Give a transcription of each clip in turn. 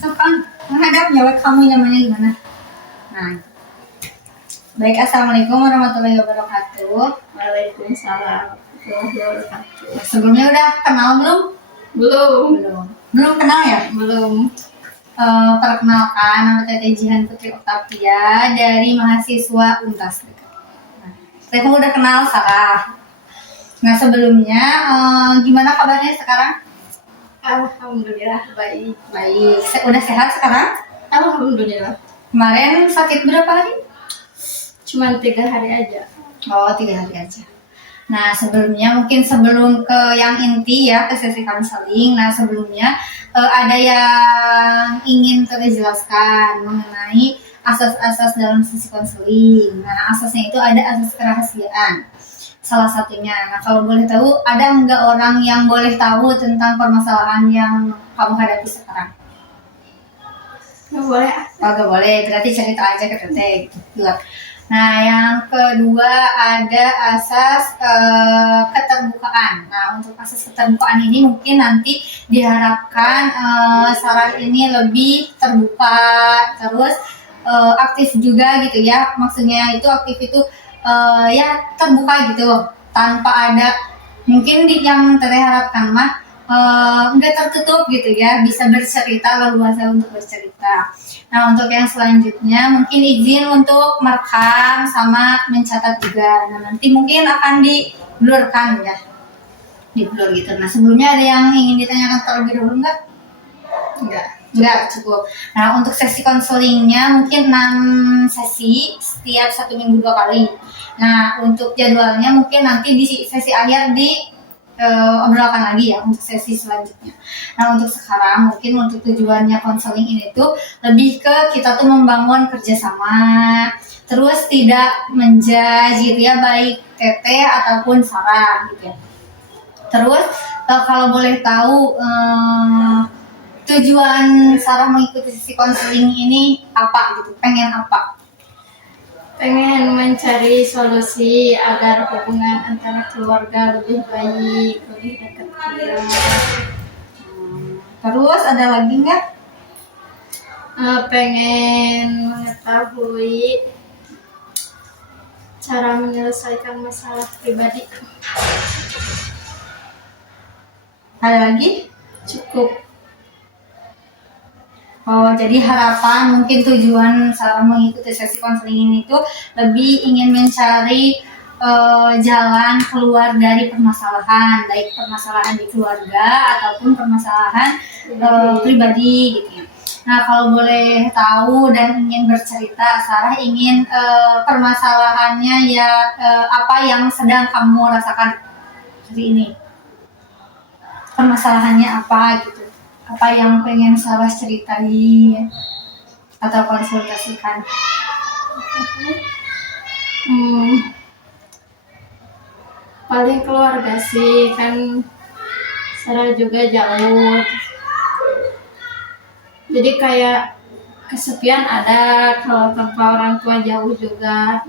Sopan menghadap jawab kamu nyamannya gimana? Nah, baik, assalamualaikum warahmatullahi wabarakatuh. Waalaikumsalam warahmatullahi wabarakatuh. Sebelumnya udah kenal belum? Belum kenal ya? Belum. Perkenalkan, nama Teteh Jihan Putri Oktavia dari mahasiswa Untas. Nah, Teteh udah kenal Sarah. Nah, sebelumnya gimana kabarnya sekarang? Alhamdulillah baik. Baik, udah sehat sekarang? Alhamdulillah. Kemarin sakit berapa hari? Cuman 3 hari aja. Oh, 3 hari aja. Nah, sebelumnya mungkin sebelum ke yang inti ya, ke sesi konseling. Nah, sebelumnya ada yang ingin kita jelaskan mengenai asas-asas dalam sesi konseling. Nah, asasnya itu ada asas kerahasiaan. Salah satunya. Nah, kalau boleh tahu, ada nggak orang yang boleh tahu tentang permasalahan yang kamu hadapi sekarang? Nggak boleh. Nggak boleh, berarti cerita aja ke Teteh. Nah, yang kedua ada asas keterbukaan. Nah, untuk asas keterbukaan ini mungkin nanti diharapkan Sarah ini lebih terbuka, terus aktif juga gitu ya. Maksudnya itu aktif itu ya terbuka gitu, tanpa ada mungkin yang Teteh harapkan mah nggak tertutup gitu ya, bisa bercerita, leluasa untuk bercerita. Nah, untuk yang selanjutnya mungkin izin untuk merekam sama mencatat juga. Nah, nanti mungkin akan di-blurkan ya, di-blur gitu. Nah, sebelumnya ada yang ingin ditanyakan terlebih dahulu nggak? Enggak, cukup. Nah, untuk sesi konselingnya mungkin 6 sesi, setiap 1 minggu 2 kali. Nah, untuk jadwalnya mungkin nanti di sesi akhir obrolkan lagi ya untuk sesi selanjutnya. Nah, untuk sekarang mungkin untuk tujuannya konseling ini tuh lebih ke kita tuh membangun kerjasama, terus tidak menjudge gitu ya, baik Teteh ataupun Sarah gitu ya. Terus kalau boleh tahu tujuan Sarah mengikuti sesi konseling ini apa gitu, pengen apa? Pengen mencari solusi agar hubungan antara keluarga lebih baik, lebih dekat juga. Terus ada lagi nggak? Pengen mengetahui cara menyelesaikan masalah pribadi. Ada lagi? Cukup. Oh, jadi harapan mungkin tujuan Sarah mengikuti sesi konseling ini tuh lebih ingin mencari jalan keluar dari permasalahan, baik permasalahan di keluarga ataupun permasalahan pribadi gitu ya. Nah, kalau boleh tahu dan ingin bercerita, Sarah ingin permasalahannya ya apa yang sedang kamu rasakan hari ini? Permasalahannya apa gitu? Apa yang pengen Sarah ceritain atau konsultasikan? Paling keluarga sih, kan Sarah juga jauh, jadi kayak kesepian ada kalau tanpa orang tua jauh juga.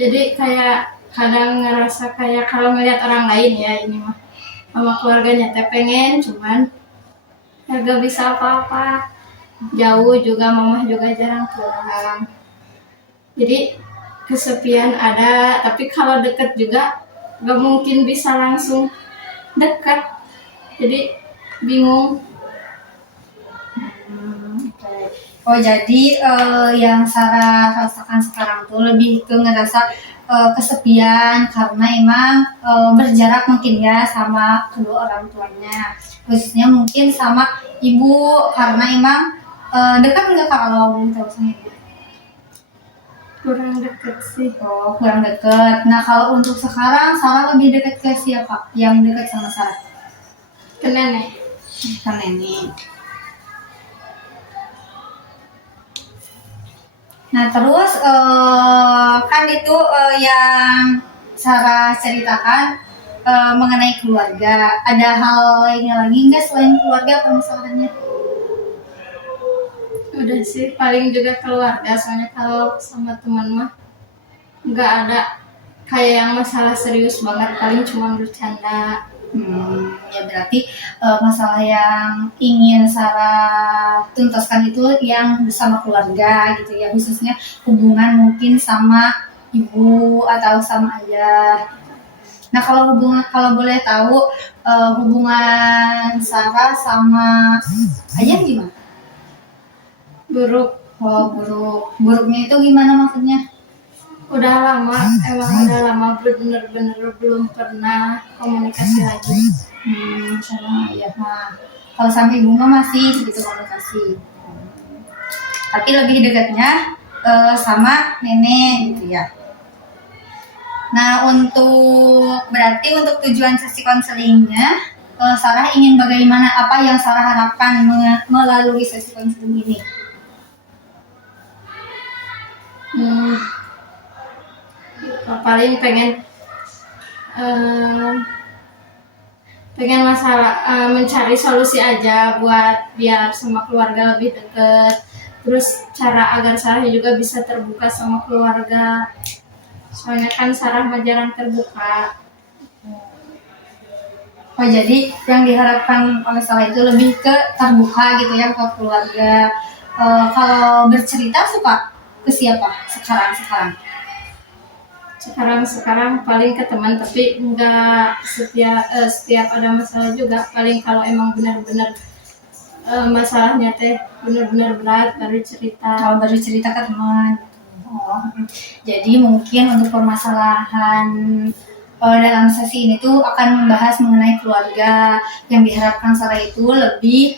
Jadi kayak kadang ngerasa kayak kalau ngeliat orang lain ya, ini mah sama keluarganya teh pengen, cuman ya gak bisa apa-apa, jauh juga, mamah juga jarang pulang, jadi kesepian ada. Tapi kalau deket juga gak mungkin bisa langsung deket, jadi bingung. Oh, jadi yang Sarah rasakan sekarang tuh lebih ke ngerasa kesepian karena emang berjarak mungkin ya sama kedua orang tuanya, khususnya mungkin sama ibu, karena emang dekat nggak kalau belum tahu sama ibu? Kurang deket sih. Oh, kurang deket. Nah, kalau untuk sekarang Sarah lebih dekat ke siapa? Yang dekat sama Sarah? Ke nenek. Ke nenek. Nah, terus kan itu yang Sarah ceritakan mengenai keluarga. Ada hal lainnya lagi nggak selain keluarga permasalahannya? Udah sih, paling juga keluarga, soalnya kalau sama teman mah nggak ada kayak yang masalah serius banget, paling cuma bercanda. Ya berarti masalah yang ingin Sarah tuntaskan itu yang bersama keluarga gitu ya, khususnya hubungan mungkin sama ibu atau sama ayah. Nah kalau kalau boleh tahu hubungan Sarah sama ayah gimana? Buruk. Oh buruk, buruknya itu gimana maksudnya? Emang udah lama bener-bener belum pernah komunikasi lagi. Sama ayah mah. Kalau sama ibu mah masih gitu komunikasi. Tapi lebih dekatnya sama nenek gitu ya. Nah berarti untuk tujuan sesi konselingnya, Sarah ingin bagaimana, apa yang Sarah harapkan melalui sesi konseling ini? Paling pengen mencari solusi aja buat biar sama keluarga lebih deket. Terus cara agar Sarah juga bisa terbuka sama keluarga. Soalnya kan Sarah mah jarang terbuka. Oh jadi yang diharapkan oleh Sarah itu lebih ke terbuka gitu ya ke keluarga. Kalau bercerita suka ke siapa sekarang? Sekarang paling ke teman, tapi nggak setiap ada masalah juga. Paling kalau emang benar-benar masalahnya benar-benar berat baru cerita. Baru cerita ke teman. Jadi mungkin untuk permasalahan dalam sesi ini tuh akan membahas mengenai keluarga. Yang diharapkan Sarah itu lebih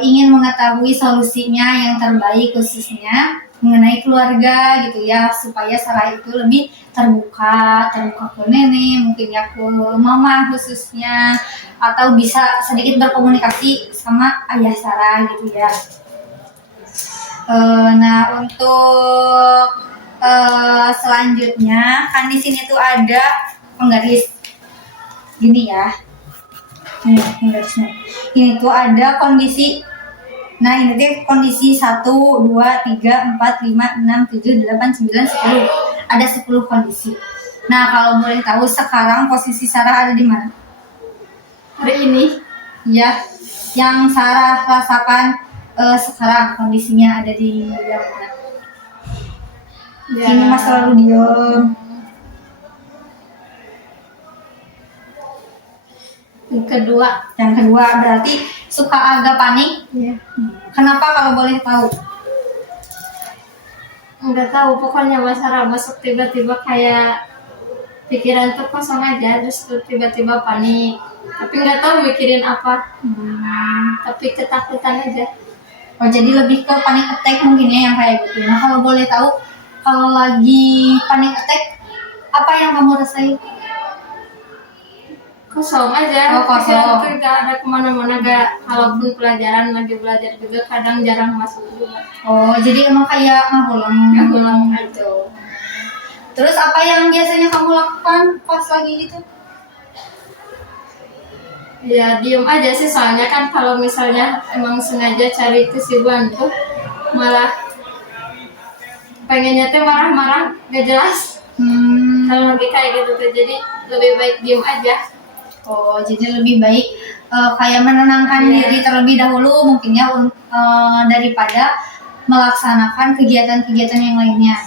ingin mengetahui solusinya yang terbaik khususnya mengenai keluarga gitu ya, supaya Sarah itu lebih terbuka ke nenek, mungkin ya ke mama khususnya, atau bisa sedikit berkomunikasi sama ayah Sarah gitu ya. Nah untuk selanjutnya kan di sini tuh ada penggaris gini ya, ini penggarisnya. Ini tuh ada kondisi. Nah ini tuh kondisi 1, 2, 3, 4, 5, 6, 7, 8, 9, 10. Ada 10 kondisi. Nah kalau boleh tahu sekarang posisi Sarah ada di mana? Hari ini Ya, yang Sarah rasakan sekarang kondisinya ada di yang mana? ya, Ini Mas selalu diem. Yang kedua berarti suka agak panik. ya. Kenapa kalau boleh tahu? Nggak tahu, pokoknya masalah masuk tiba-tiba kayak pikiran tuh kosong aja, terus tuh tiba-tiba panik, tapi nggak tahu mikirin apa. Tapi ketakutan aja. Oh jadi lebih ke panic attack mungkin ya yang kayak gitu. Nah kalau boleh tahu, kalau lagi panic attack apa yang kamu rasain? Kosong aja. Kosong. Pikiran tuh nggak ada kemana-mana. Gak, kalaupun pelajaran lagi belajar juga kadang jarang masuk juga. Oh jadi emang kayak ngahulang gitu. Terus apa yang biasanya kamu lakukan pas lagi gitu? Ya diem aja sih, soalnya kan kalau misalnya emang sengaja cari kesibuan tuh malah pengennya tuh marah-marah gak jelas. Kalau lagi kayak gitu tuh, jadi lebih baik diem aja. Oh jadi lebih baik kayak menenangkan diri terlebih dahulu mungkin ya daripada melaksanakan kegiatan-kegiatan yang lainnya.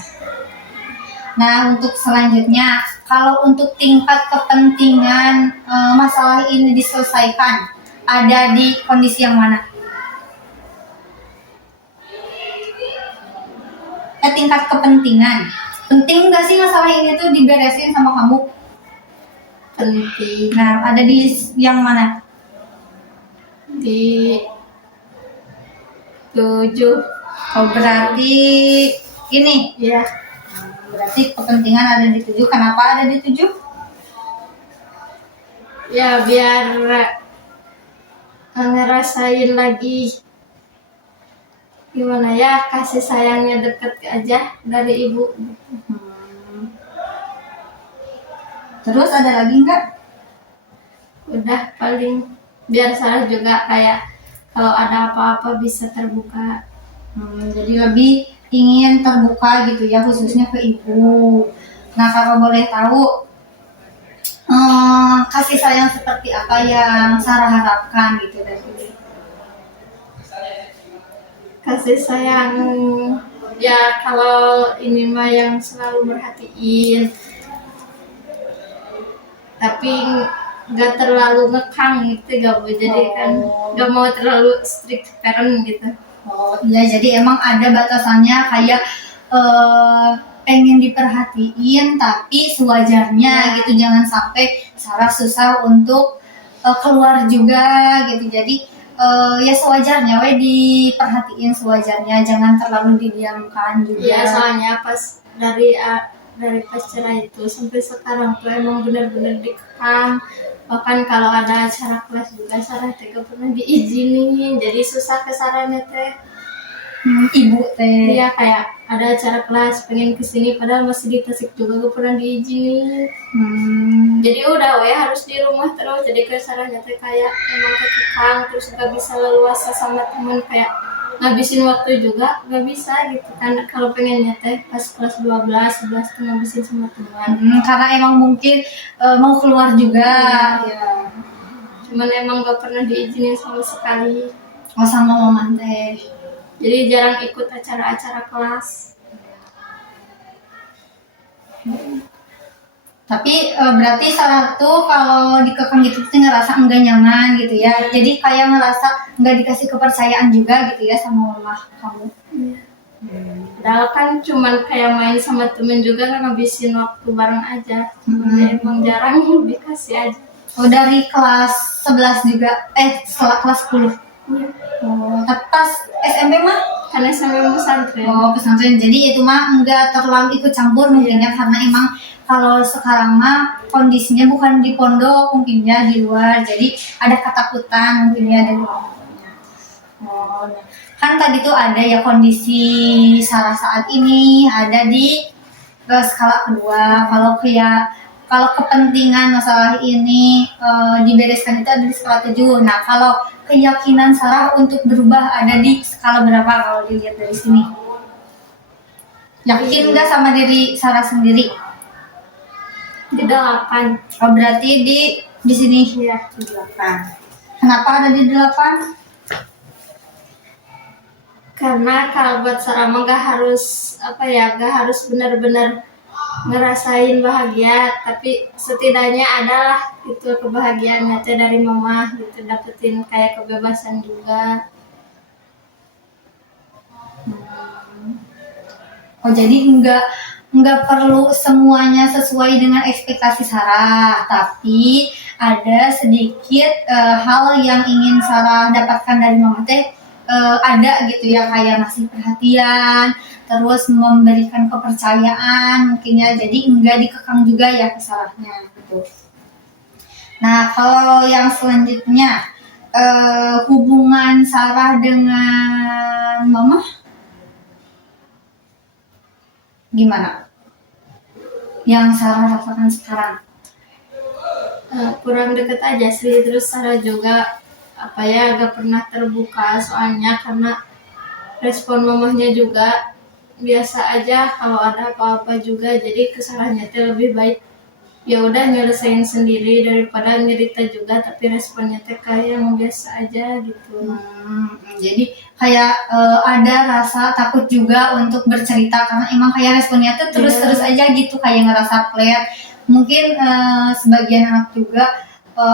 Nah untuk selanjutnya, kalau untuk tingkat kepentingan masalah ini diselesaikan, ada di kondisi yang mana? Tingkat kepentingan, penting nggak sih masalah ini tuh diberesin sama kamu? Penting. Nah ada di yang mana? Di 7. Oh berarti ini Ya, berarti kepentingan ada di 7. Kenapa ada di 7? ya biar ngerasain lagi gimana ya, kasih sayangnya deket aja dari ibu. Terus ada lagi nggak? Udah, paling biar Sarah juga kayak kalau ada apa-apa bisa terbuka. Jadi lebih ingin terbuka gitu ya, khususnya ke ibu. Nah kalau boleh tahu kasih sayang seperti apa yang Sarah harapkan gitu dari diri? Kasih sayang ya, kalau ini mah yang selalu merhatiin, tapi nggak terlalu ngekang gitu, gak mau jadi kan, nggak mau terlalu strict parent gitu. Oh iya, jadi emang ada batasannya kayak pengen diperhatiin tapi sewajarnya gitu, jangan sampai Sarah susah untuk keluar juga gitu. Jadi ya sewajarnya we diperhatiin sewajarnya, jangan terlalu didiamkan juga. Iya, soalnya pas dari pas cerai itu sampai sekarang tuh emang benar-benar dikekang. Bahkan kalau ada acara kelas juga Sarah teh gak pernah diizinin, jadi susah ke Sarahnya teh. Ibu teh. Iya, kayak ada acara kelas pengen kesini padahal masih di Tasik juga gak pernah diizinin. Jadi udah we harus di rumah terus, jadi ke Sarahnya teh kayak emang kekekang, terus gak bisa leluasa sama temen, kayak ngabisin waktu juga gak bisa gitu kan. Kalau pengennya teh pas kelas 12, 11 tuh ngabisin sama teman. Karena emang mungkin mau keluar juga. Ya. Cuman emang gak pernah diizinin sama sekali. Oh, sama mama teh. Jadi jarang ikut acara-acara kelas. Tapi berarti Sarah tuh kalau dikekang gitu tuh ngerasa enggak nyaman gitu ya. Jadi kayak ngerasa enggak dikasih kepercayaan juga gitu ya sama mama kamu. Padahal kan cuman kayak main sama temen juga kan, ngabisin waktu bareng aja. Emang jarang dikasih aja. Oh, dari kelas 11 juga, kelas 10. Iya. Oh, tapi pas SMP mah? Karena sampai pesantren. Oh, pesantren. Jadi itu mah enggak terlalu ikut campur mungkin ya, karena emang kalau sekarang mah kondisinya bukan di pondok, mungkin ya di luar. Jadi ada ketakutan mungkin ya dari orangnya. Oh, kan tadi tuh ada ya kondisi Sarah saat ini ada di skala kedua. Kalau kepentingan masalah ini dibereskan itu ada di skala 7. Nah, kalau keyakinan Sarah untuk berubah ada di skala berapa kalau dilihat dari sini? Yakin nggak sama diri Sarah sendiri? Di 8. Oh, berarti di sini Iya. di 8. Kenapa ada di 8? Karena kalau buat Sarah mah gak harus benar-benar ngerasain bahagia, tapi setidaknya adalah itu kebahagiaannya teh dari mama gitu, dapetin kayak kebebasan juga. Oh, jadi nggak perlu semuanya sesuai dengan ekspektasi Sarah, tapi ada sedikit hal yang ingin Sarah dapatkan dari mama teh ada gitu ya, kayak ngasih perhatian, terus memberikan kepercayaan mungkin ya, jadi enggak dikekang juga ya ke Sarahnya gitu. Nah, kalau yang selanjutnya hubungan Sarah dengan mama gimana? Yang Sarah rasakan sekarang? Kurang deket aja sih, terus Sarah juga gak pernah terbuka, soalnya karena respon mamahnya juga biasa aja kalau ada apa-apa juga, jadi kesalahannya teh lebih baik ya udah nyelesain sendiri daripada nyerita juga tapi responnya teh kayak yang biasa aja gitu. Jadi kayak ada rasa takut juga untuk bercerita karena emang kayak responnya tuh terus aja gitu, kayak ngerasa flat. Mungkin sebagian anak juga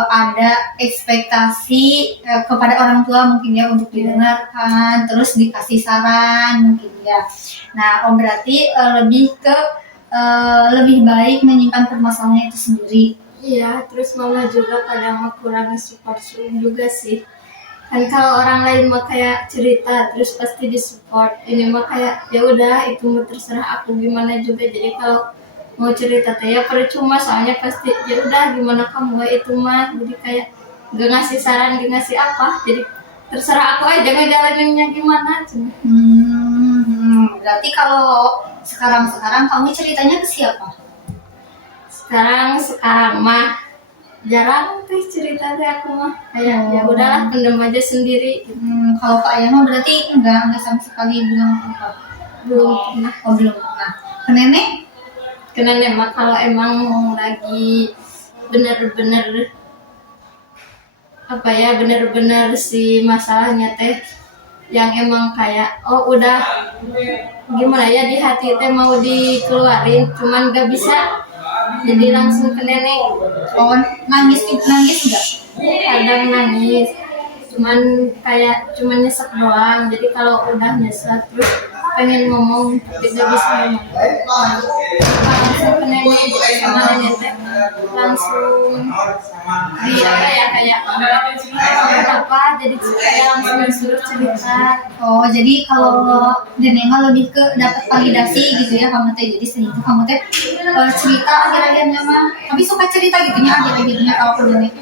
ada ekspektasi kepada orang tua mungkin ya untuk didengarkan, terus dikasih saran mungkin ya. Nah, berarti lebih baik menyimpan permasalahannya itu sendiri. Iya, terus mama juga kadang kurang support juga sih. Kan kalau orang lain mah kayak cerita terus pasti disupport, ini mah kayak ya udah itu mah terserah aku gimana juga. Jadi kalau mau cerita teh ya percuma, soalnya pasti ya udah gimana kamu itu mah, jadi kayak gak ngasih saran, gak ngasih apa, jadi terserah aku aja ngejalaninnya gimana. Berarti kalau sekarang kamu ceritanya ke siapa? Sekarang mah jarang tuh cerita teh aku mah, kayak ya udahlah pendem aja sendiri. Kalau ke ayah mah berarti enggak sama sekali bilang apa? Belum pernah. Belum pernah. Ke nenek? Ke nenek mah kalau emang lagi bener-bener apa ya, bener-bener si masalahnya teh yang emang kayak udah gimana ya, di hati teh mau dikeluarin cuman gak bisa, jadi langsung ke nenek. Oh, nangis nggak? Kadang nangis, cuman nyesek doang, jadi kalau udah nyesek terus pengen ngomong tapi gak bisa ngomong, langsung ke nenek, sama nenek teh langsung di apa ya, kayak apa, jadi kayak langsung disuruh cerita. Oh, jadi kalau Denenga lebih ke dapat validasi gitu ya kamu teh. Jadi sehingga kamu teh cerita akhir-akhirnya mah. Tapi suka cerita gitu ya akhir-akhirnya kalau ke Deneng.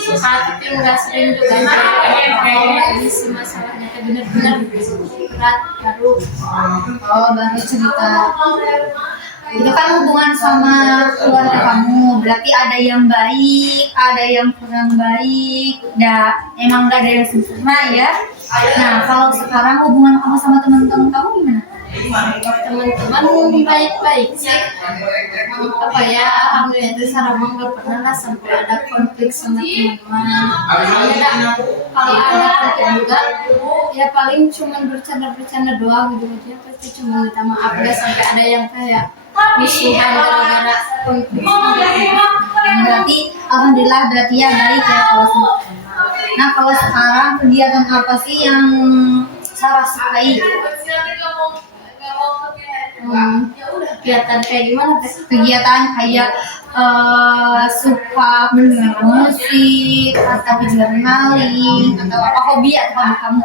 Suka tapi nggak sering juga, kalau lagi si masalahnya teh bener-bener berat baru. Oh, baru cerita. Itu kan hubungan sama keluarga kamu, berarti ada yang baik, ada yang kurang baik, emang gak ada yang sempurna ya. Nah, kalau sekarang hubungan kamu sama teman-teman kamu gimana? Teman-teman baik-baik sih, apa ya, alhamdulillah itu sarang nggak pernah lah sampai ada konflik sama teman-teman. Soalnya kalau ada konflik juga ya paling cuman bercanda-bercanda doang gitu aja, pasti cuma minta maaf, gak sampai ada yang kayak musuhan gara-gara konflik. Berarti alhamdulillah berarti ya baik ya kalau sama. Nah, kalau sekarang kegiatan apa sih yang Sarah sukai? Kegiatan kayak gimana teh? Kegiatan kayak suka mendengar musik atau journaling atau apa, hobi kamu?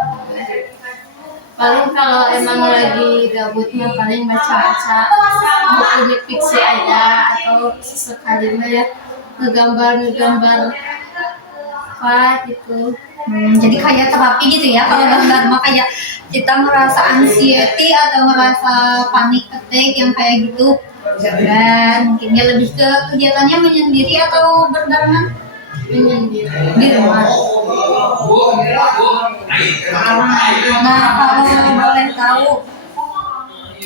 Paling kalau emang lagi gabutnya paling baca-baca buku fiksi aja, atau sesekali mah ya ngegambar apa gitu. Jadi kayak terapi gitu ya kalau gambar mah, kayak kita merasa anxiety atau merasa panik attack yang kayak gitu. Dan mungkinnya lebih ke kegiatannya menyendiri atau berbarengan Menyendiri di rumah. Nah, kalau boleh tahu,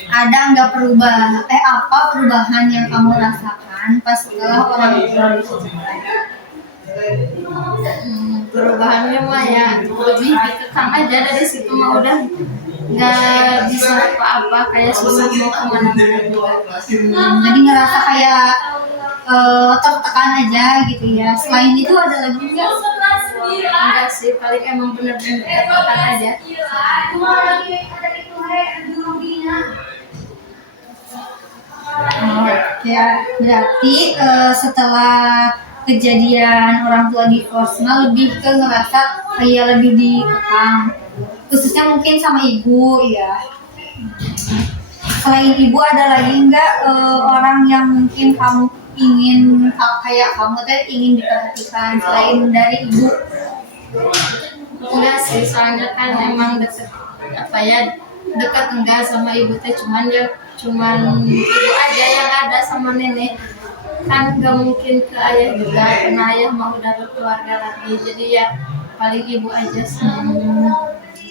ada nggak apa perubahan yang kamu rasakan pas setelah orang tua dicerai? Perubahannya mah ya lebih dikekang aja, dari situ mah udah nggak bisa apa-apa, kayak susah mau kemana-mana juga. Jadi ngerasa kayak tertekan aja gitu ya. Selain itu ada lagi nggak? Enggak sih, paling emang bener-bener tertekan aja. Ya, berarti setelah kejadian orang tua divorce, lebih ke ngerasa kayak lebih dikekang, khususnya mungkin sama ibu ya. Selain ibu ada lagi nggak orang yang mungkin kamu ingin kayak kamu teh ingin diperhatikan selain dari ibu? Enggak sih, soalnya kan emang deket apa ya, dekat enggak sama ibu teh, cuman ibu aja yang ada sama nenek, kan nggak mungkin ke ayah juga karena ayah mau udah berkeluarga lagi, jadi ya paling ibu aja sih.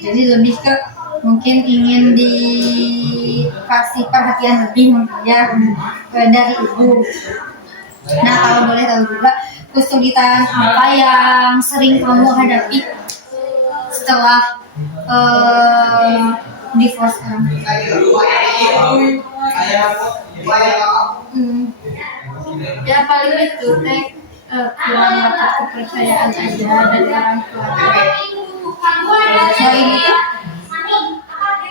Jadi lebih ke mungkin ingin dikasih perhatian lebih mungkin ya dari ibu. Nah, kalau boleh tahu juga kesulitan apa yang sering kamu hadapi setelah divorce orang? Ya paling itu teh kurang dapat kepercayaan aja dari orang tua. Selain itu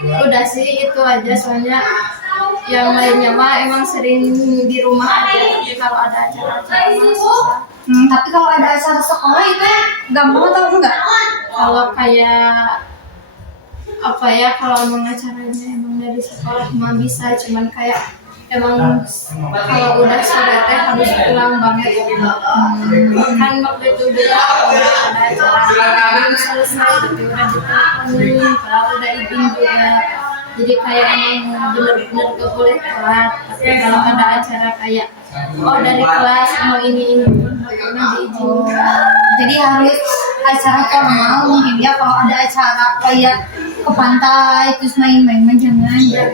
Udah sih itu aja, soalnya yang lainnya mah emang sering di rumah aja, tapi kalau ada acara-acara mah susah. tapi kalau ada acara sekolah itu gampang atau enggak? Kalau kayak apa ya, kalau emang acaranya emang dari sekolah mah bisa, cuman kayak emang kalau udah sore teh harus pulang banget. Kan waktu itu juga ada acara belum selesai tapi udah diteleponin, kalau udah izin juga, jadi kayak emang bener-bener gak boleh telat. Tapi kalau ada acara kayak dari kelas mau ini nggak pernah diizinin. Jadi harus acara formal mungkin ya. Kalau ada acara kayak ke pantai terus main-main jangan ya.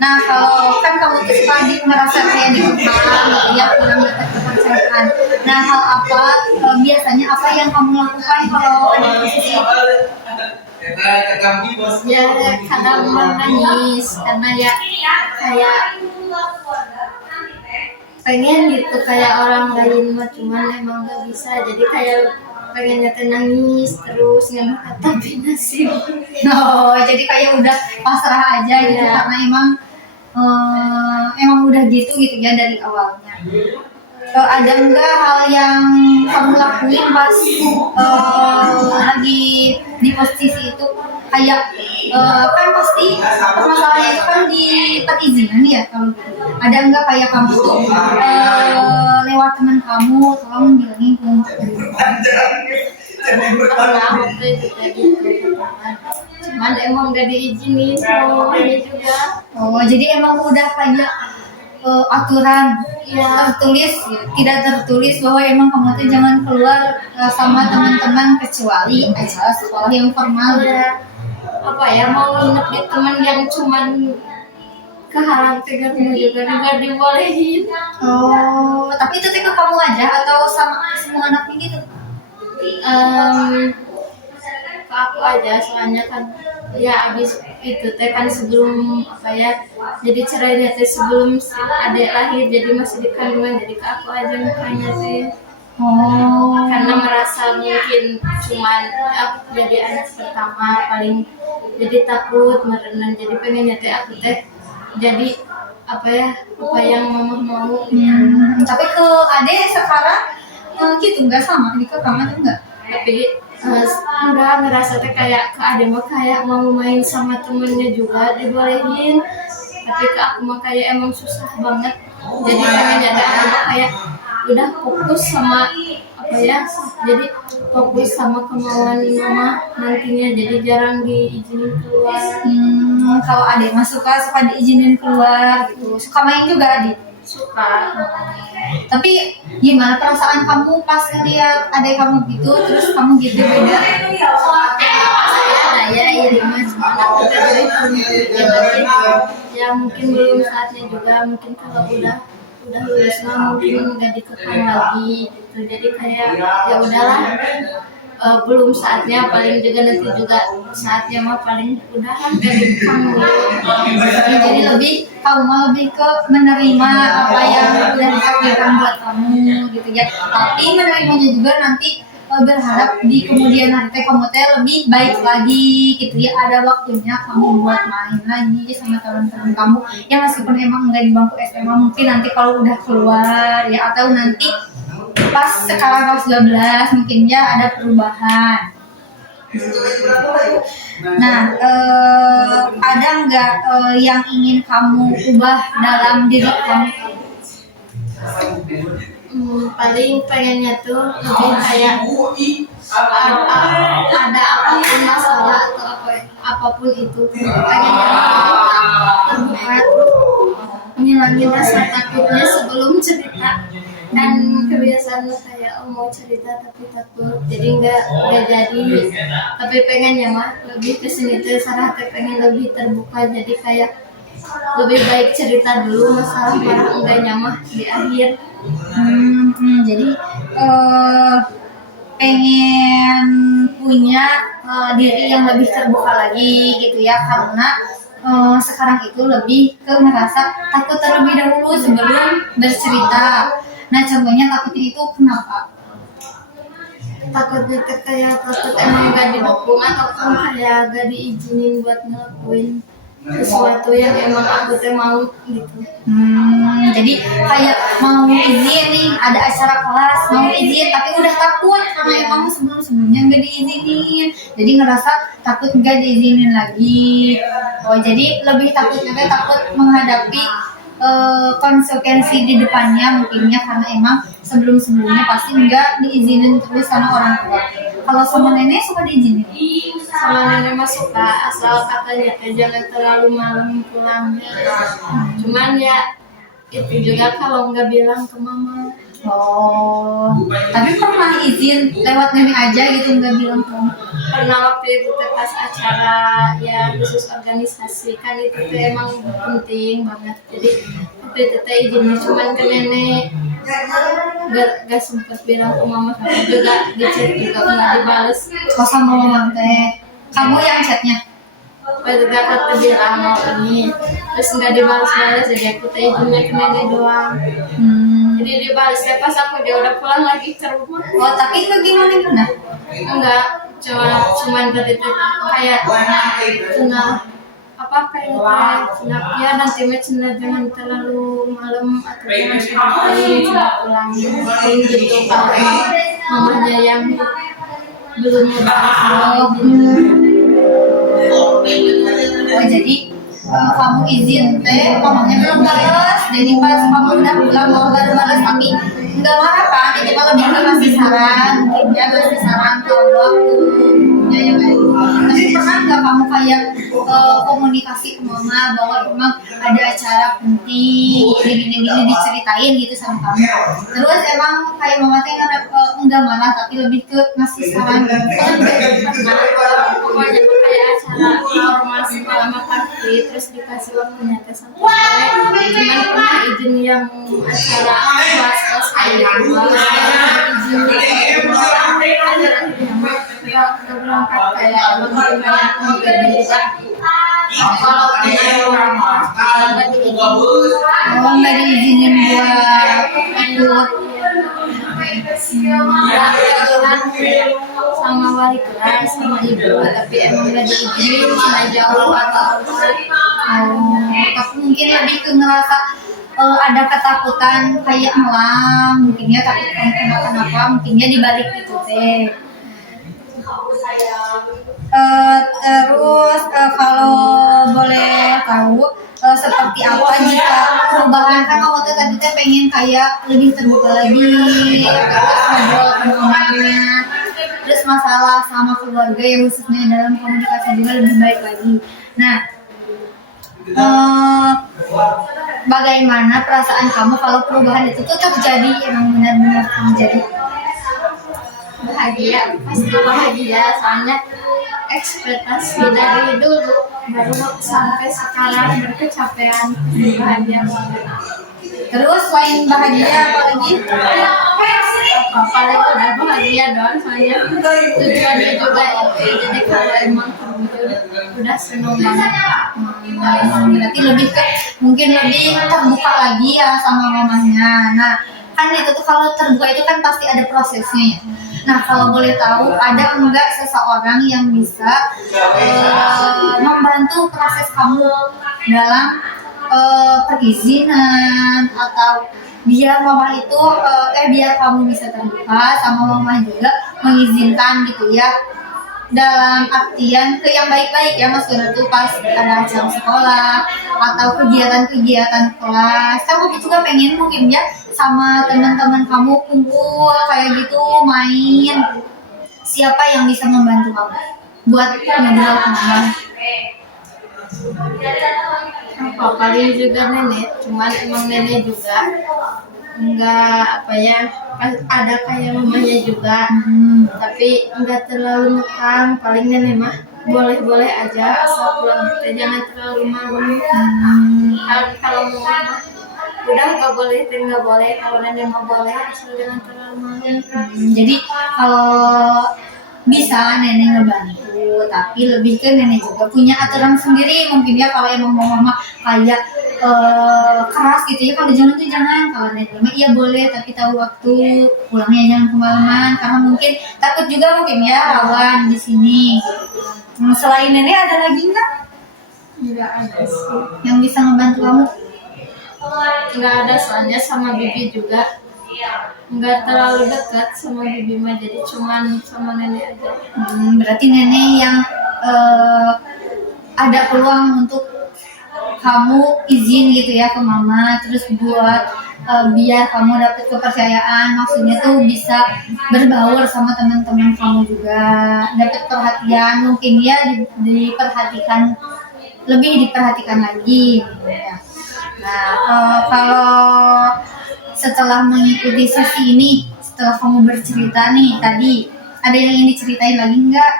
Nah kalau kan kamu tuh suka merasa kayak dikekang gitu ya, kurang dapat kepercayaan. Nah hal apa biasanya apa yang kamu lakukan kalau ada posisi itu? Ya kadang menangis karena ya kayak pengen gitu kayak orang lain mah, cuman emang gak bisa, jadi kayak pengennya teh nangis terus nggak mau tapi nasib. Oh, jadi kayak udah pasrah aja gitu Iya. karena emang udah gitu gitu ya dari awalnya. Ada enggak hal yang kamu lakuin pas lagi di posisi itu kayak kan pasti masalahnya itu kan di perizinan ya kalau gitu. Ada enggak kayak kamu tuh lewat teman kamu tolong bilangin ke Pernah waktu itu kayak gitu, cuman emang gak diizinin semuanya juga. oh jadi emang udah kayak aturan Ya, tertulis ya, tidak tertulis bahwa emang kamu tuh jangan keluar sama teman-teman kecuali acara sekolah yang formal ya. ya apa ya, mau nginep di teman yang cuman kehalang tegakmu juga nggak dibolehin. Oh, tapi itu tuh ke kamu aja atau sama semua anaknya gitu? Ke aku aja soalnya kan ya abis itu teh kan sebelum apa ya, jadi cerainya teh sebelum si adik lahir, jadi masih di kandungan, jadi ke aku aja makanya teh Oh, karena merasa mungkin cuman jadi anak pertama paling jadi takut merenang, jadi pengennya teh aku teh jadi apa ya, apa yang mama mau gitu. tapi ke adek sekarang gitu nggak sama di ke kamu tuh nggak? Tapi enggak ngerasa teh kayak ke ade mah kayak mau main sama temennya juga dibolehin, tapi ke aku mah kayak emang susah banget, jadi pengennya teh aku mah kayak udah fokus sama apa ya, jadi fokus sama kemauan mama nantinya, jadi jarang diizinin keluar. Kalau adek mah suka diizinin keluar gitu, suka main juga adik. Suka. Tapi gimana perasaan kamu pas lihat adek kamu gitu, terus kamu gitu beda? Saya ya iri mah cuma aku teh jadi ya mungkin belum saatnya juga, mungkin kalau udah lulus mah mungkin nggak dikekang lagi gitu, jadi kayak ya udahlah, belum saatnya, paling juga nanti juga saatnya mah paling udah kan gak dikekang dulu. Jadi kamu mah lebih ke menerima apa yang udah ditakdirkan buat kamu gitu ya. Tapi menerimanya juga nanti berharap di kemudian hari teh kamu teh lebih baik lagi gitu ya. Ada waktunya kamu buat main lagi sama teman-teman kamu yang meskipun emang nggak di bangku SMA, mungkin nanti kalau udah keluar ya, atau nanti pas sekarang kelas 12 mungkin ya ada perubahan. Nah, ada nggak yang ingin kamu ubah dalam diri kamu? Paling pengennya tuh lebih kayak ada apapun masalah atau apapun itu pengennya terbuka, ngilangin rasa takutnya sebelum cerita, dan kebiasaan kayak mau cerita tapi takut jadi nggak jadi, tapi pengennya mah lebih kesini tuh sarah pengen lebih terbuka, jadi kayak lebih baik cerita dulu masalah barang enggaknya mah di akhir. Jadi pengen punya diri yang lebih terbuka lagi gitu ya, karena sekarang itu lebih ke merasa takut terlebih dahulu sebelum bercerita. Nah contohnya takutnya itu kenapa? Takutnya tuh kayak takut emang gak didukung ataupun kayak gak diizinin buat ngelakuin sesuatu yang emang aku teh mau gitu. Jadi kayak mau izin nih, ada acara kelas mau izin tapi udah takut karena emang sebelumnya nggak diizinin, jadi ngerasa takut nggak diizinin lagi. Oh jadi lebih takutnya teh takut menghadapi konsekuensi di depannya mungkinnya, karena emang sebelumnya pasti nggak diizinin terus sama orang tua. Kalau sama nenek suka diizinin? Sama nenek mah suka, asal katanya teh jangan terlalu malam pulangnya. Cuman ya itu juga kalau nggak bilang ke mama. Oh, tapi pernah izin lewat nenek aja gitu, nggak bilang kamu? Pernah waktu itu teh pas acara ya khusus organisasi kan itu teh emang penting banget, jadi waktu itu teh izinnya cuman ke nenek, gak sempet bilang ke mama, tapi juga di chat juga nggak dibales. Oh, sama mama teh. Kamu yang chatnya? Waktu itu aku tuh bilang mau ini, terus nggak dibales-bales, jadi aku teh izinnya ke nenek doang. Jadi dibales ya pas aku dia udah pulang lagi ke rumah. Oh, tapi itu gimana? Enggak, cuman tadi tuh kayak cina apa kayak cina ya nanti cina jangan terlalu malam atau jangan seperti cina pulang gitu kalau emang mamanya yang belum ngebahas. Oh, jadi kamu izin teh, mamanya belum balas. Jadi pas kamu udah pulang mau balas tapi nggak marah kan? Jadi kalau dia ngasih saran, mungkin dia ngasih saran kalau aku ya kayak gitu. Tapi pernah nggak kamu kayak komunikasi ke mama bahwa memang ada acara penting, gini diceritain gitu sama kamu. Terus emang kayak mama teh nggak marah tapi lebih ke ngasih saran. Pokoknya kayak acara ormas selama pagi terus dikasih waktunya ke sampai sore. Cuman pernah izin yang acara kelas kayak gitu, izin ya berangkat kayak banyak juga. Kalau nggak diizinin buat ikut. Sama wali kelas sama ibu, tapi emang gak diizinin karena jauh atau Tapi mungkin lebih ke ngerasa ada ketakutan kayak malam mungkin ya, takut kamu kenapa mungkinnya dibalik itu teh. Terus kalau boleh tahu seperti apa jika perubahan, kan kamu tuh tadi teh pengen kayak lebih terbuka lagi, terus ngobrol ke mamanya, terus masalah sama keluarga ya khususnya dalam komunikasi juga lebih baik lagi. Nah, bagaimana perasaan kamu kalau perubahan itu tuh terjadi, emang benar-benar terjadi? bahagia, pasti bahagia, soalnya ekspektasi dari dulu baru sampai sekarang berkecapean, bahagia banget. Terus selain bahagia apalagi? Apalagi udah bahagia doang, soalnya tujuannya juga itu, jadi kalau emang terwujud udah seneng banget. Berarti lebih ke mungkin lebih terbuka lagi ya sama mamanya. Nah, kan itu tuh kalau terbuka itu kan pasti ada prosesnya ya. Nah, kalau boleh tahu ada enggak seseorang yang bisa membantu proses kamu dalam perizinan, atau biar mama itu biar kamu bisa terbuka sama mama juga mengizinkan gitu ya, dalam artian ke yang baik-baik ya, maksudnya tuh pas ada acara sekolah atau kegiatan-kegiatan kelas, kamu juga pengen mungkin ya sama teman-teman kamu kumpul kayak gitu main, siapa yang bisa membantu kamu buat ngobrol ke mama? Apa paling juga nenek, cuman emang nenek juga enggak apa ya, ada kayak mamanya juga, tapi enggak terlalu ngekang. Paling nenek mah boleh-boleh aja asal pulang gitu, jangan terlalu malu. Kalau mau mah udah nggak boleh dan nggak boleh, kalau nenek mau boleh asal jangan terlalu malu. Jadi kalau bisa nenek ngebantu, tapi lebih ke nenek juga punya aturan sendiri mungkin ya. Kalau emang mau mama kayak keras gitu ya, kalau jalan tuh jangan, kalau nenek mah iya boleh tapi tahu waktu pulangnya, jangan kemalaman karena mungkin takut juga mungkin ya rawan di sini. Selain nenek ada lagi nggak Nggak ada sih, yang bisa ngebantu kamu? nggak ada, soalnya sama bibi juga nggak terlalu dekat sama bibi mah, jadi cuman sama nenek aja. Berarti nenek yang ada peluang untuk kamu izin gitu ya ke mama, terus buat biar kamu dapet kepercayaan, maksudnya tuh bisa berbaur sama teman-teman kamu juga, dapet perhatian mungkin ya, diperhatikan, lebih diperhatikan lagi gitu ya. Nah, kalau setelah mengikuti sesi ini, setelah kamu bercerita nih tadi, ada yang ingin diceritain lagi nggak?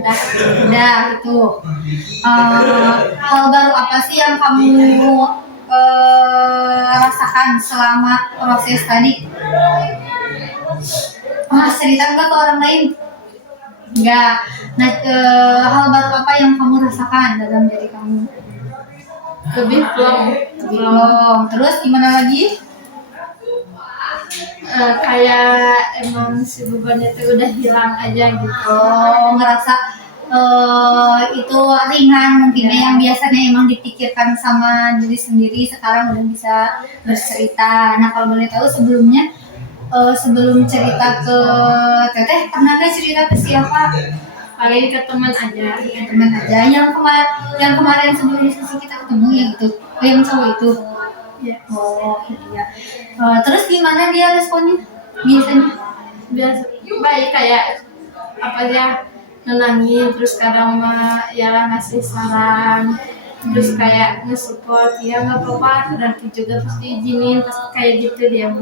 Udah itu. Hal baru apa sih yang kamu rasakan selama proses tadi? Mas cerita nggak ke orang lain? Nggak. Nah, hal baru apa yang kamu rasakan dalam diri kamu? Lebih plong. Terus gimana lagi? Kayak emang si bebannya tuh udah hilang aja gitu. Ngerasa itu ringan mungkin ya, yang biasanya emang dipikirkan sama diri sendiri sekarang udah bisa bercerita. Nah, kalau boleh tahu sebelumnya sebelum cerita ke Teteh pernah nggak cerita ke siapa? Paling ke teman aja. Teman aja. Yang kemarin sebelum diskusi kita ketemu yang itu, yang cowok itu. Ya. Oh iya. Terus gimana dia responnya? Biasanya? Biasa baik, kayak apa ya, nenangin, terus kadang mah ya ngasih saran, terus kayak nge-support, ya nggak apa-apa, nanti juga terus diizinin, terus kayak gitu dia.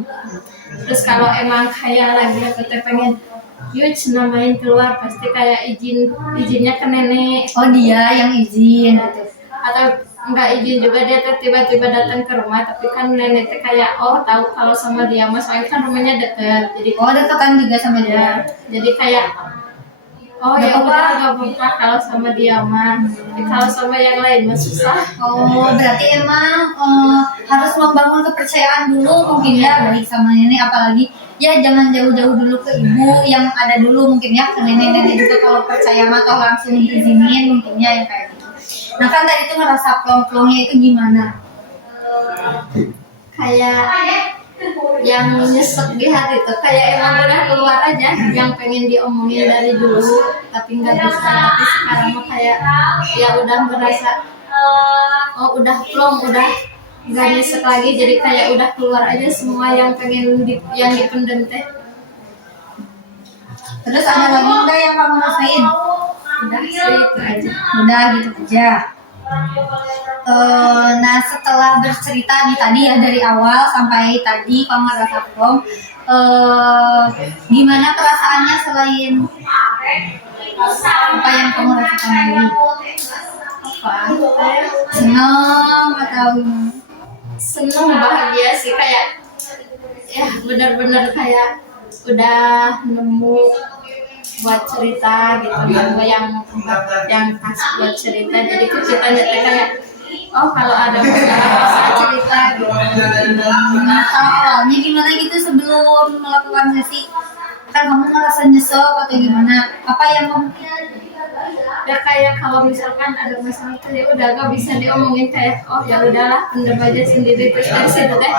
Terus kalau emang kayak lagi aku teh pengen yuk namain keluar, pasti kayak izinnya ke nenek. Oh dia yang izin gitu. Atau nggak izin juga, dia tuh tiba-tiba datang ke rumah, tapi kan nenek tuh kayak tahu kalau sama dia mas, soalnya kan rumahnya deket, jadi Deketan juga sama dia. jadi kayak ya udah nggak apa-apa kalau sama dia mah, tapi kalau sama yang lain mah susah. Berarti emang harus membangun kepercayaan dulu mungkin ya, baik sama nenek, apalagi ya jangan jauh-jauh dulu ke ibu yang ada dulu mungkin ya, ke nenek juga kalau percaya mah atau langsung diizinin mungkin ya yang kayak gitu. Nah kan tadi tuh ngerasa plong-plongnya itu gimana? Kayak yang nyesek di hati tuh, kayak emang udah keluar aja yang pengen diomongin dari dulu tapi nggak bisa, tapi sekarang mah kayak ya udah merasa udah plong, udah nggak nyesek lagi, jadi kayak udah keluar aja semua yang pengen yang dipendem teh. Terus ada lagi enggak yang kamu rasain? Udah sih itu aja. Udah gitu aja. Nah setelah bercerita nih tadi ya, dari awal sampai tadi kamu ngerasa plong, gimana perasaannya selain apa yang kamu rasakan tadi? Senang atau gimana? Seneng, bahagia sih, kayak ya benar-benar kayak udah nemu buat cerita gitu, nemu yang pas buat cerita, jadi kita nyata kayak kalau ada masalah bisa cerita gitu. Kalau awalnya gimana gitu sebelum melakukan sesi, kan kamu merasa nyesel atau gimana? Apa yang kamu Ya kayak kalau misalkan ada masalah tuh ya udah gak bisa diomongin, kayak ya udahlah pendem aja sendiri, terus dari situ teh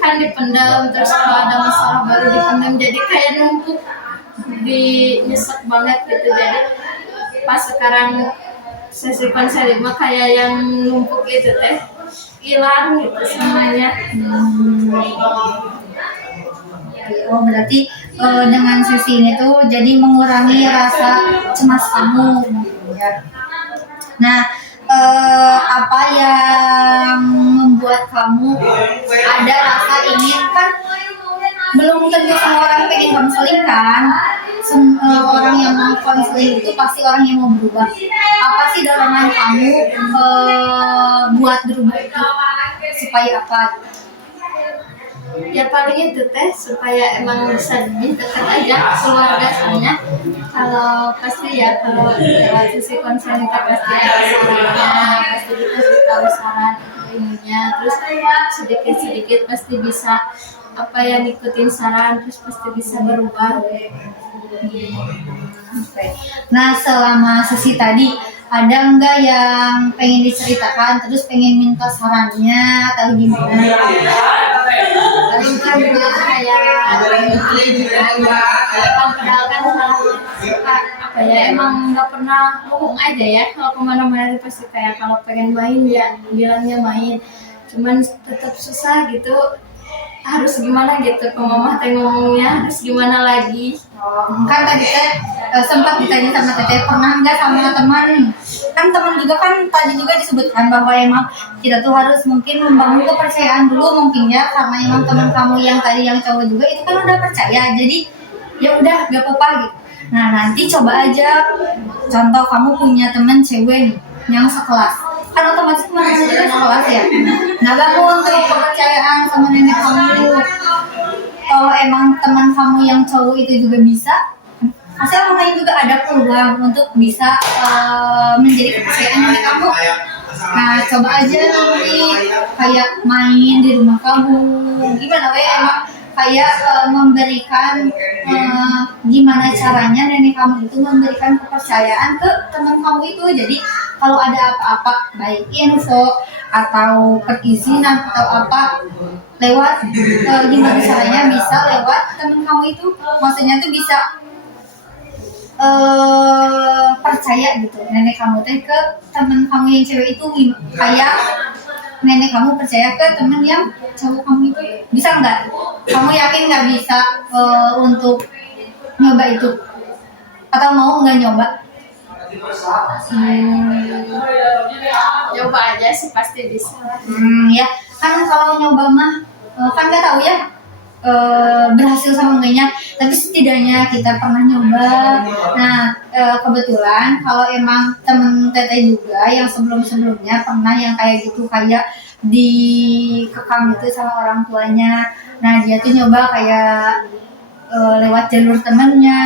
kan dipendam, terus kalau ada masalah baru dipendam, jadi kayak numpuk di nyesek banget gitu. Jadi pas sekarang sesi konseling mah kayak yang numpuk itu teh hilang gitu semuanya. Berarti dengan sesi ini tuh jadi mengurangi rasa cemas kamu ya. Nah apa yang membuat kamu ada rasa ingin, kan belum tentu semua orang pengen konseling kan, orang yang mau konseling itu pasti orang yang mau berubah. Apa sih dorongan kamu buat berubah itu, supaya apa? Ya paling itu teh supaya emang bisa lebih dekat aja keluarga, soalnya kalau pasti ya kalau lewat sisi konseling kita pasti ada sarannya, pasti dikasih tahu saran ininya, terus sedikit-sedikit pasti bisa apa ya, ngikutin saran, terus pasti bisa berubah. Nah selama sesi tadi ada enggak yang pengen diceritakan, terus pengen minta sarannya atau gimana? Paling kan kayak padahal kan suka apa ya, emang nggak pernah bohong aja ya, kalau kemana-mana pasti kayak kalau pengen main ya bilangnya main, cuman tetap susah gitu, harus gimana gitu ke mama teh ngomongnya harus gimana lagi. Kan tadi sempat ditanya sama Teteh, pernah nggak sama teman, kan kan teman juga kan tadi juga disebutkan bahwa emang kita tuh harus mungkin membangun kepercayaan dulu mungkin ya, karena emang teman kamu yang tadi yang cowok juga itu kan udah percaya, jadi ya udah gak apa-apa gitu. Nah nanti coba aja, contoh kamu punya teman cewek nih yang sekelas, kan otomatis teman-teman juga sekelas ya. Nah bangun tuh kepercayaan sama nenek kamu. Kalau emang teman kamu yang cowok itu juga bisa, pasti orang lain juga ada peluang untuk bisa menjadi kepercayaan dari kamu. Nah coba aja nanti kayak main di rumah kamu, gimana we emang kayak memberikan gimana caranya nenek kamu itu memberikan kepercayaan ke teman kamu itu. Jadi kalau ada apa-apa baik info atau perizinan atau apa lewat gimana caranya bisa lewat teman kamu itu, maksudnya tuh bisa percaya gitu nenek kamu teh ke teman kamu yang cewek itu, kayak nenek kamu percaya ke teman yang cowok kamu itu. Bisa nggak? Kamu yakin nggak bisa untuk nyoba itu? Atau mau nggak nyoba? Coba aja sih pasti bisa. Ya kan kalau nyoba mah kan nggak tahu ya berhasil sama enggaknya, tapi setidaknya kita pernah nyoba. Nah kebetulan kalau emang temen teteh juga yang sebelum-sebelumnya pernah yang kayak gitu, kayak dikekang gitu sama orang tuanya. Nah dia tuh nyoba kayak lewat jalur temennya.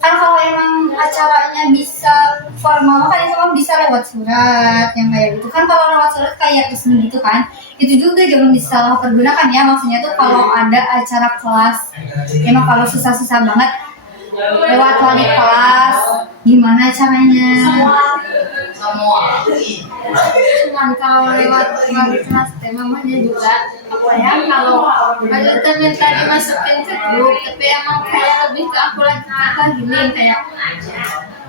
Kan kalau emang acaranya bisa formal kan itu mah bisa lewat surat yang kayak gitu kan. Kalau lewat surat kayak resmi gitu kan, itu juga jangan disalahpergunakan ya. Maksudnya tuh kalau ada acara kelas emang kalau susah-susah banget lewat wali kelas, gimana caranya? Cuman kalau lewat wali kelas mamanya juga apa ya, kalau kita minta dimasukin ke grup, tapi emang kayak lebih ke aku lagi apa gini, kayak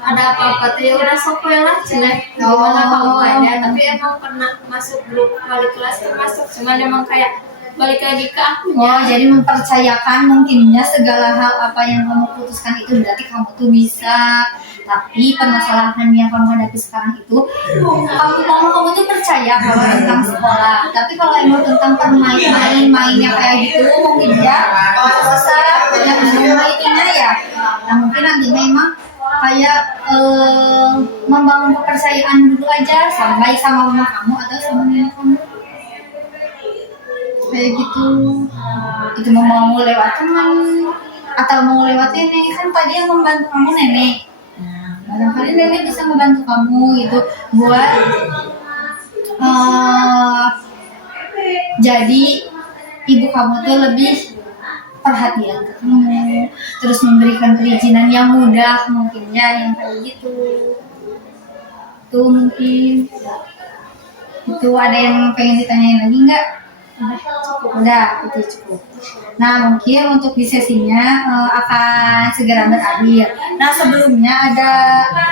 ada apa-apa tuh ya udah sok lah cina gimana kamu aja, tapi emang pernah masuk grup wali kelas termasuk, cuman emang kayak balik lagi ke akunya. Oh, jadi mempercayakan mungkinnya segala hal apa yang kamu putuskan itu berarti kamu tuh bisa. Tapi permasalahan yang kamu hadapi sekarang itu, kamu tuh percaya kalau tentang sekolah. Tapi kalau emang tentang mainnya kayak gitu, mungkin ya susah banyak mainnya ya. Nah mungkin nanti memang kayak membangun kepercayaan dulu aja, baik sama mama kamu atau sama nenek kamu. Kayak gitu, itu mau lewat teman atau mau lewat nenek, kan tadi yang membantu kamu nenek. Nah barangkali nenek bisa membantu kamu gitu buat jadi ibu kamu tuh lebih perhatian ke kamu, terus memberikan perizinan yang mudah mungkin ya, yang kayak gitu. Tuh mungkin itu ada yang pengen ditanyain lagi nggak? Udah, itu cukup. Nah mungkin untuk di sesinya akan segera berakhir. Nah sebelumnya ada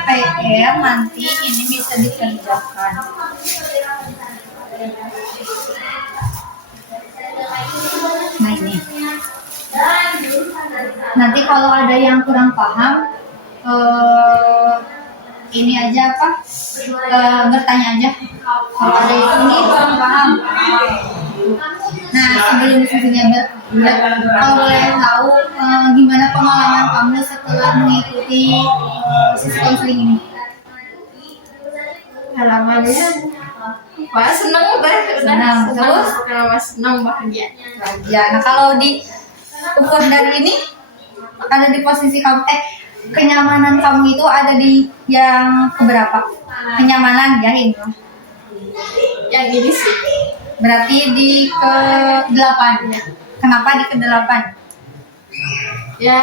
PR nanti ini bisa dikerjakan. Nah ini nanti kalau ada yang kurang paham ini aja apa bertanya aja kalau ada yang ini kurang paham. Nah sebelum sesinya berakhir, kalau boleh tahu gimana pengalaman kamu setelah mengikuti sesi konseling ini? Pengalamannya wah seneng deh, seneng bahagia. Nah kalau di ukur dari ini ada di posisi kamu kenyamanan kamu itu ada di yang keberapa? Kenyamanan ya ini Yang ini sih berarti di ke-8 ya. Kenapa di ke-8? Ya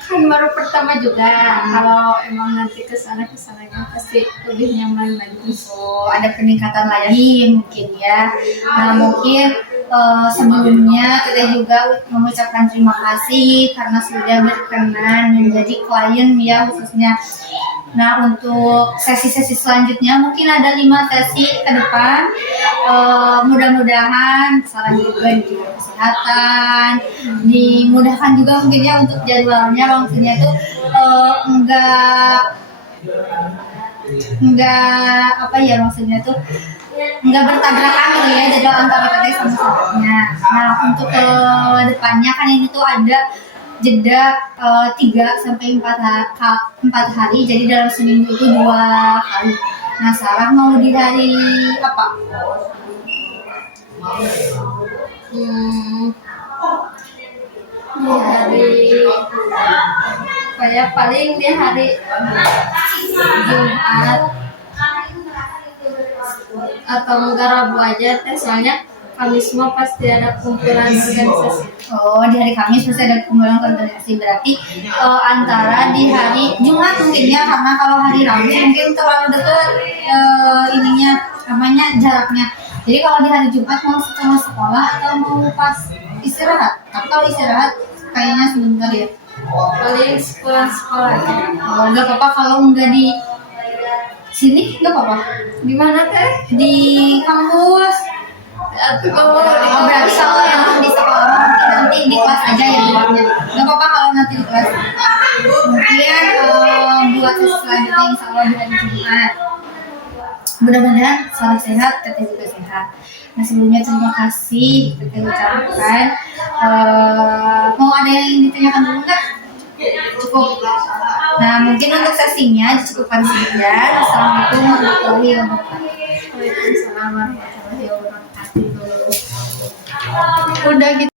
kan baru pertama juga, kalau emang nanti kesananya pasti lebih nyaman lagi. Oh, ada peningkatan lagi mungkin ya. Nah mungkin sebelumnya kita juga mengucapkan terima kasih karena sudah berkenan menjadi klien ya khususnya. Nah untuk sesi-sesi selanjutnya mungkin ada 5 sesi ke depan. Mudah-mudahan saran juga di kesehatan, dimudahkan juga mungkin ya untuk jadwalnya, maksudnya tuh enggak nggak apa ya maksudnya tuh nggak bertabrakan gitu ya jadwal antara PT sama sahabatnya. Nah untuk ke depannya kan ini tuh ada jeda 3 sampai 4 hari, jadi dalam seminggu itu 2 kali. Nah Sarah mau di hari apa? Hmm, di hari kayak paling di hari Jumat atau enggak Rabu aja teh, soalnya Kamis mah pasti ada kumpulan organisasi. Oh, di hari Kamis pasti ada kumpulan koordinasi, berarti antara di hari Jumat mungkin ya, karena kalau hari Rabu mungkin terlalu dekat ininya namanya jaraknya. Jadi kalau di hari Jumat mau setelah sekolah atau mau pas istirahat? Tapi kalau istirahat kayaknya sebentar ya. Paling pulang sekolah aja. Oh, nggak apa-apa kalau nggak di sini, nggak apa-apa. Di mana teh? Di kampus. Atau Oh, berarti kalau yang di sekolah mungkin nanti di kelas aja ya buatnya. Nggak apa-apa kalau nanti di kelas. Mungkin buat sesi selanjutnya insya Allah di hari Jumat. Mudah-mudahan Sarah sehat, Teteh juga sehat. Nah sebelumnya terima kasih Teteh ucapkan. Mau ada yang ingin ditanyakan dulu nggak? Cukup. Nah mungkin untuk sesinya dicukupkan sekian. Assalamualaikum warahmatullahi wabarakatuh. Waalaikumsalam warahmatullahi wabarakatuh. Udah gitu.